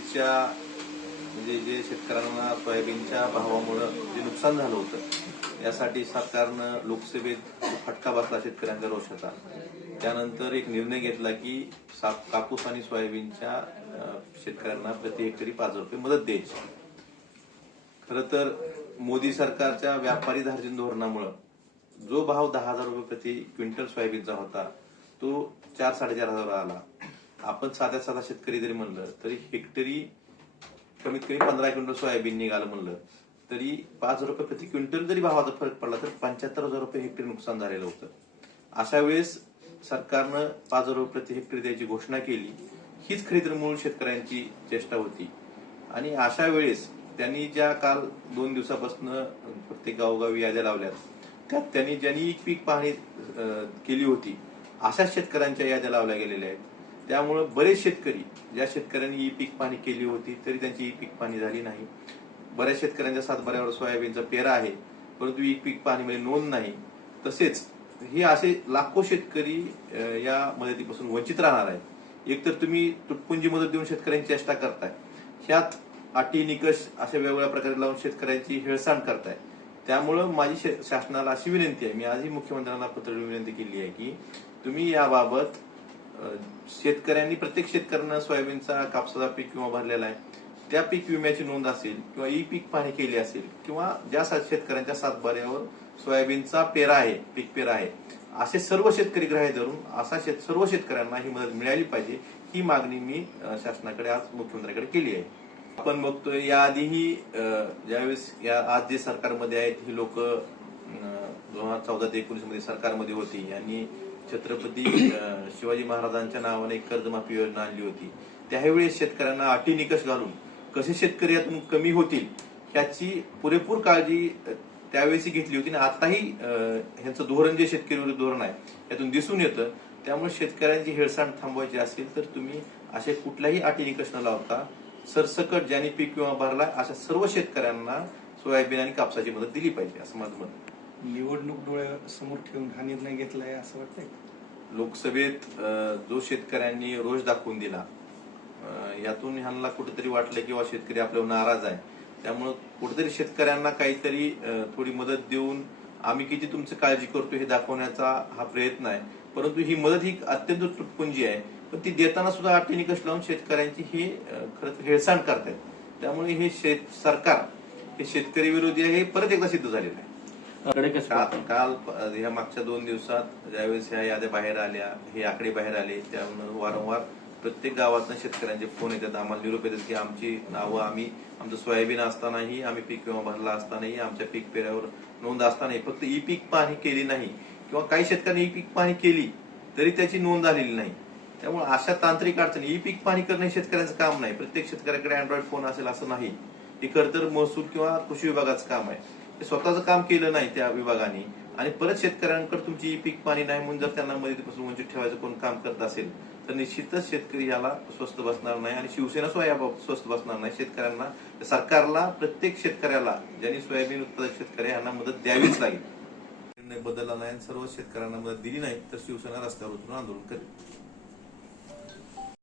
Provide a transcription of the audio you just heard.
देशच्या म्हणजे जे शेतकऱ्यांना सोयाबीनच्या भावामुळे जे नुकसान झालं होतं यासाठी सरकारनं लोकसभेत फटका बसला शेतकऱ्यांच्या रोषाचा। त्यानंतर एक निर्णय घेतला की कापूस आणि सोयाबीनच्या शेतकऱ्यांना प्रति हेक्टरी 5 रुपये मदत द्यायची। खरं तर मोदी सरकारच्या व्यापारी धार्जिन धोरणामुळे जो भाव 10,000 रुपये प्रति क्विंटल सोयाबीनचा होता तो 4-4.5 आला। आपण साधा शेतकरी जरी म्हणलं तरी हेक्टरी कमीत कमी 15 क्विंटल सोयाबीन निघालं म्हणलं तरी 5 रुपये प्रति क्विंटल जरी भावाचा फरक पडला तर 75,000 रुपये हेक्टरी नुकसान झालेलं होतं। अशा वेळेस सरकारनं 5 रुपये प्रति हेक्टरी द्यायची घोषणा केली। हीच खरी तर मूळ शेतकऱ्यांची चेष्टा होती। आणि अशा वेळेस त्यांनी ज्या काल 2 दिवसापासून प्रत्येक गावोगावी याद्या लावल्यात त्यात त्यांनी ज्यांनी पीक पाहणी केली होती अशा शेतकऱ्यांच्या याद्या लावल्या गेलेल्या आहेत। त्यामुळे बरेच शेतकरी ज्या शेतकऱ्यांनी पीक पाहणी केली होती तरी त्यांची पीक पाहणी झाली नाही। बऱ्याच शेतकऱ्यांच्या सातबाऱ्यावर सोयाबीनचा पेरा आहे परंतु पीक पाहणीमध्ये नोंद नाही। तसेच हे असे लाखो शेतकरी या मदतीपासून वंचित राहणार आहेत। एकतर तुम्ही तुटपुंजी मदत देऊन शेतकऱ्यांची चेष्टा करताय, ह्यात अटी निकष अशा वेगवेगळ्या प्रकारे लावून शेतकऱ्यांची हेळसांड करताय। त्यामुळे माझी शासनाला अशी विनंती आहे, मी आजही मुख्यमंत्र्यांना पत्र विनंती केली आहे की तुम्ही याबाबत शेतकऱ्यांनी प्रत्येक शेतकऱ्यांना सोयाबीनचा कापसाचा पीक विमा भरलेला आहे त्या पीक विम्याची नोंद असेल किंवा पीक पाहणी केली असेल किंवा ज्या शेतकऱ्यांच्या सातबाऱ्यावर सोयाबीनचा पेरा आहे पीक पेरा आहे असे सर्व शेतकरी ग्राह्य धरून सर्व शेतकऱ्यांना ही मदत मिळाली पाहिजे ही मागणी मी शासनाकडे आज मुख्यमंत्र्यांकडे केली आहे। आपण बघतोय याआधीही ज्यावेळेस आज जे सरकारमध्ये आहेत ही लोक 2014 ते 19 मध्ये सरकारमध्ये होती आणि छत्रपती शिवाजी महाराजांच्या नावाने एक कर्जमाफी योजना आणली होती। त्यावेळेस शेतकऱ्यांना अटी निकष घालून कसे शेतकरी यातून कमी होतील याची पुरेपूर काळजी त्यावेळेस घेतली होती आणि आताही ह्यांचं धोरण जे शेतकरी विरोधी धोरण आहे यातून दिसून येतं। त्यामुळे शेतकऱ्यांची हेळसांड थांबवायची असेल तर तुम्ही असे कुठल्याही अटी निकष न लावता सरसकट ज्यांनी पीक विमा भरला अशा सर्व शेतकऱ्यांना सोयाबीन आणि कापसाची मदत दिली पाहिजे असं माझं मत। निवडणूक डोळ्यासमोर ठेवून हा निर्णय घेतलाय असं वाटतंय? लोकसभेत जो शेतकऱ्यांनी रोष दाखवून दिला यातून ह्यांना कुठेतरी वाटलं की शेतकरी आपल्यावर नाराज आहे, त्यामुळे कुठेतरी शेतकऱ्यांना काहीतरी थोडी मदत देऊन आम्ही किती तुमची काळजी करतो हे दाखवण्याचा हा प्रयत्न आहे। परंतु ही मदत ही अत्यंत तुटपुंजी आहे, पण ती देताना सुद्धा अटी निकष लावून शेतकऱ्यांची ही खरंच हेळसांड करतायत। त्यामुळे हे सरकार हे शेतकरी विरोधी आहे हे परत एकदा सिद्ध झालेलं आहे। काल ह्या मागच्या 2 दिवसात ज्यावेळेस ह्या याद्या बाहेर आल्या हे आकडे बाहेर आले त्यामुळे वारंवार प्रत्येक गावातून शेतकऱ्यांचे फोन येतात, आम्हाला निरोप येतात की आमची नावं आमचं सोयाबीन असतानाही आम्ही पीक विमा भरला असतानाही आमच्या पीक पेऱ्यावर नोंद असतानाही फक्त पीक पाहणी केली नाही किंवा काही शेतकऱ्यांनी पीक पाहणी केली तरी त्याची नोंद झालेली नाही। त्यामुळे अशा तांत्रिक अडचणी पीक पाहणी करणं हे शेतकऱ्यांचं काम नाही। प्रत्येक शेतकऱ्याकडे अँड्रॉइड फोन असेल असं नाही, हे खरं तर महसूल किंवा कृषी विभागाचं काम आहे। स्वतःचं काम केलं नाही त्या विभागाने आणि परत शेतकऱ्यांकडे तुमची पीक पाणी नाही म्हणून जर त्यांना मदतीपासून वंचित ठेवायचं कोण काम करत असेल तर निश्चितच शेतकरी याला स्वस्त बसणार नाही आणि शिवसेना सुद्धा याबाबत स्वस्त बसणार नाही। शेतकऱ्यांना सरकारला प्रत्येक शेतकऱ्याला ज्यांनी सोयाबीन उत्पादक शेतकरी यांना मदत द्यावीच लागेल। निर्णय बदलला नाही, सर्व शेतकऱ्यांना मदत दिली नाही तर शिवसेना रस्त्यावर उतरून आंदोलन करेल।